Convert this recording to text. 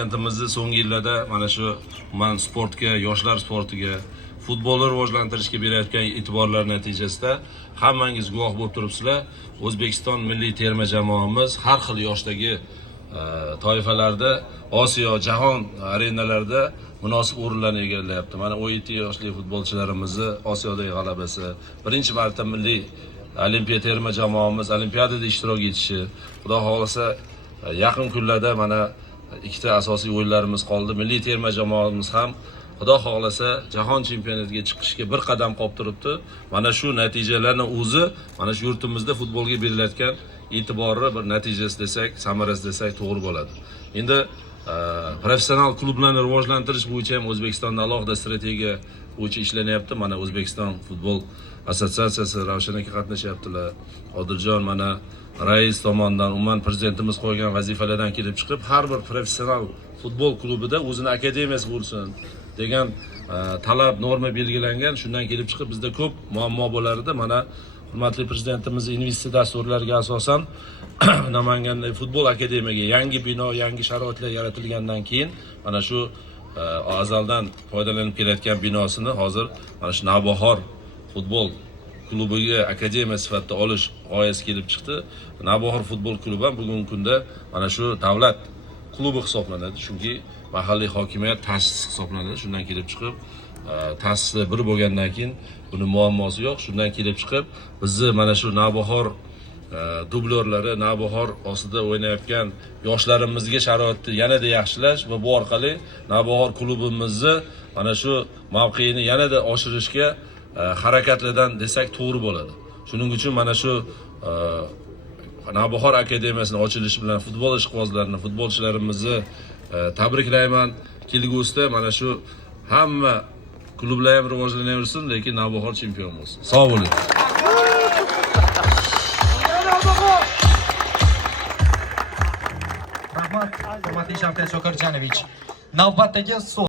Prezidentimizni so'nggi yillarda mana shu sportga, yoshlar sportiga, futbolni rivojlantirishga berayotgan e'tiborlar natijasida hammangiz guvoh bo'lib turibsizlar. O'zbekiston milliy terma jamoamiz har xil yoshdagi toifalarda Osiyo, jahon arenalarida munosib o'rinlarni egallayapti. Mana 17 yoshli futbolchilarimizni Osiyodagi g'alabasi, birinchi marta milliy olimpiya terma jamoamiz olimpiadada ishtirok etishi, xudo xolasa yaqin kunlarda mana ikkita asosiy o'yinlarimiz qoldi. Milliy terma jamoamiz ham xudo xolasa jahon chempionatiga chiqishga bir qadam qolib turibdi. Mana shu natijalarning o'zi mana shu yurtimizda futbolga berilayotgan e'tiborli bir natijasi desak, samarasi desak to'g'ri bo'ladi. Endi professional klublarni rivojlantirish bo'yicha ham O'zbekistonda alohida strategiya bo'yicha ishlanyapti. Mana O'zbekiston futbol assotsiatsiyasi Ravshan aka qatnashyaptilar. Odiljon mana rais tomonidan umuman prezidentimiz qo'ygan vazifalardan kelib chiqib, har bir professional futbol klubida o'zining akademiyasi bo'lsin degan talab, norma belgilangan. Shundan kelib chiqib bizda ko'p muammo bo'lardi. Mana hurmatli prezidentimiz investitsiya dasturlariga asosan Namanganda futbol akademiyaga yangi bino, yangi sharoitlar yaratilgandan keyin mana shu azaldan foydalanib kelayotgan binosini hozir mana shu Navbahor futbol klubiga akademiya sifatida olish g'oyasi kelib chiqdi. Navbahor futbol klubi ham bugungi kunda mana shu davlat klubi hisoblanadi. Chunki mahalliy hokimiyat ta'sis hisoblanadi. Shundan kelib chiqib ta'sisi bir bo'lgandan keyin buni muammosi yo'q. Shundan kelib chiqib bizni mana shu Navbahor dublyorlari, Navbahor ostida o'ynayotgan yoshlarimizga sharoitni yanada yaxshilash va bu orqali Navbahor klubimizni mana shu mavqeini yanada oshirishga harakatlardan desak to'g'ri bo'ladi. Shuning uchun mana shu Navbahor akademiyasining ochilishi bilan futbol ishqibozlarini, futbolchilarimizni tabriklayman. Kelgusida mana shu hamma klublar ham rivojlanaversin, lekin Navbahor chempion bo'lsin. Sog' bo'ling. Rahmat, hurmatli Shavkat Shokarjanovich. Navbatdagi so'z